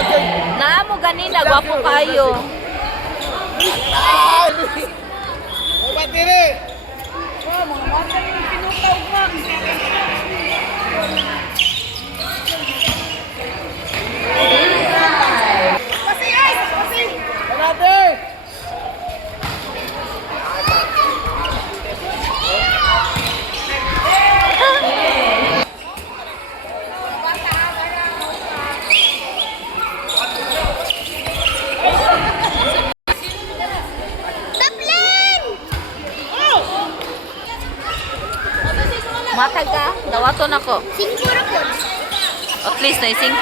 Naamo ganina, gwapo kayo. Obat diri. Oh, mga mata yung pinutaw ko. Pasing ay! Pasing! Panate. Matag ka, dawaton ako. 5 ra po. At least na 5.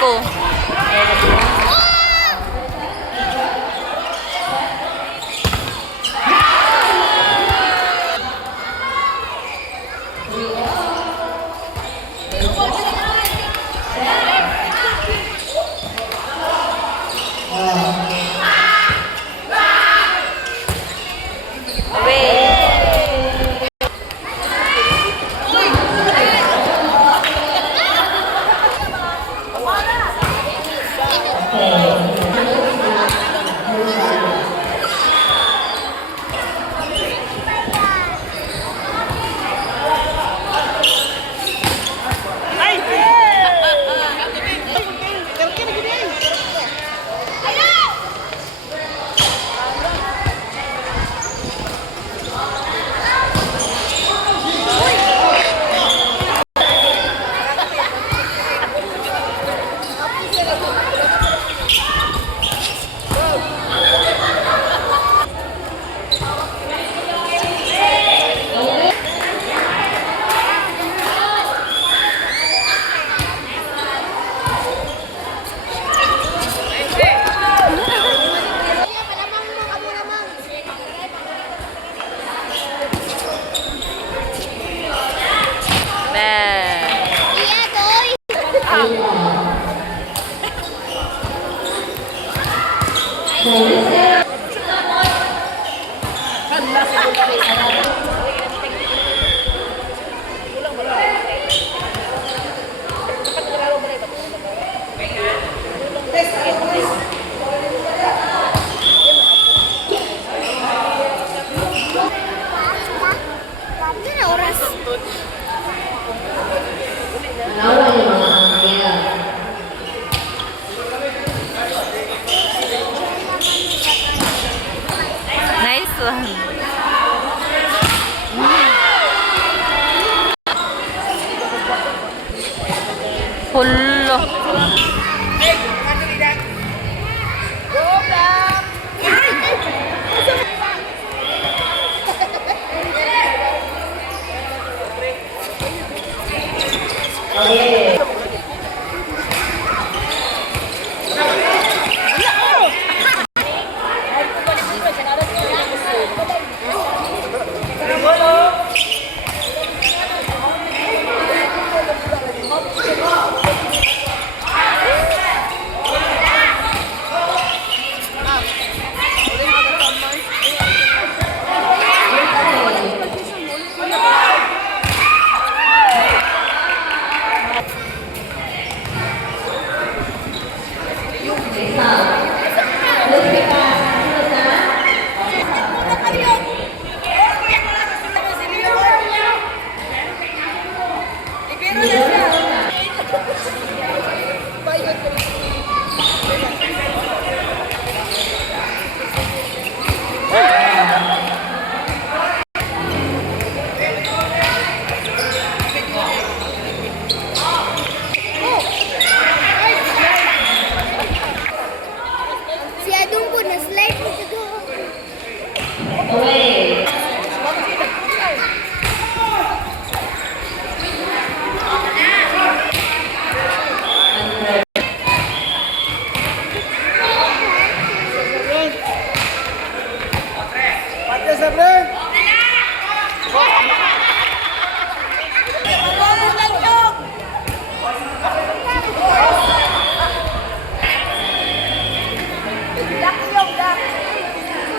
Nice one. Hullo.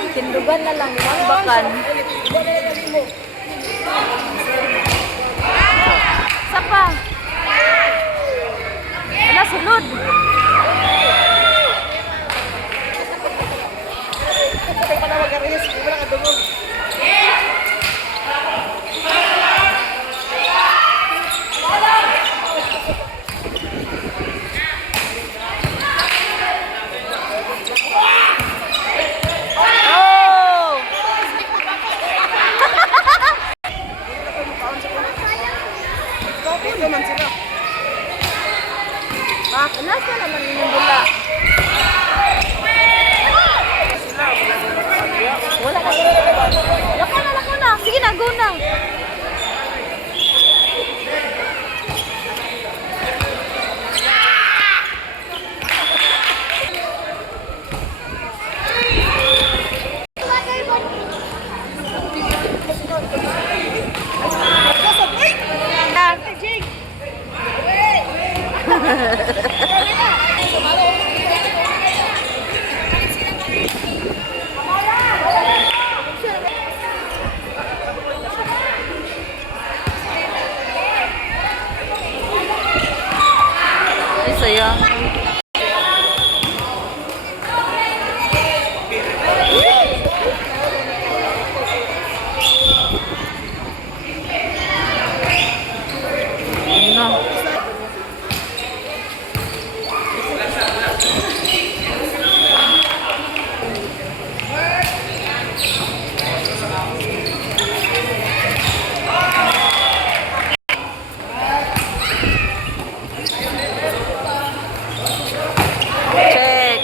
Kindugan na lang, bakan. Sapa? Wala, sulod. Asa naman yung bula? Wala ka. Lako na. Sige na, go na. Ay, sayang. Ano? Check.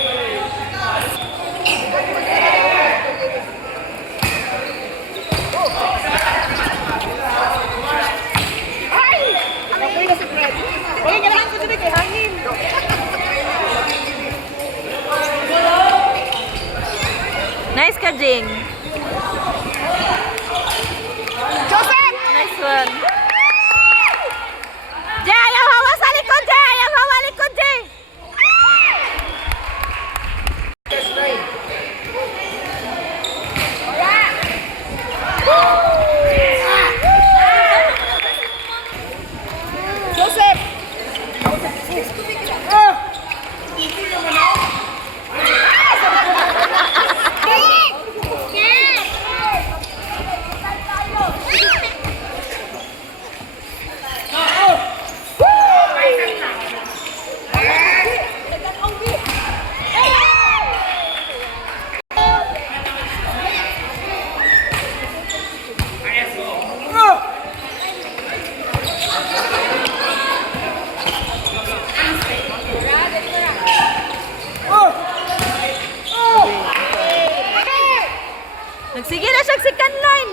Ay! Okay na si Fred. Okay, kailangan ko dito kay hangin. Nice ka, Jing. Joseph! Nice one. Jay, ayaw hawa sa likod, Jay! Ayaw hawa likod, Jay! Joseph! Nagsige na siya second line.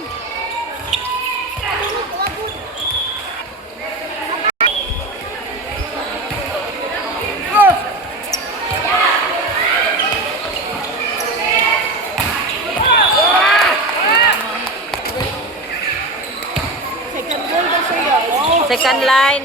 Second goal ba siya? Wow! Second line.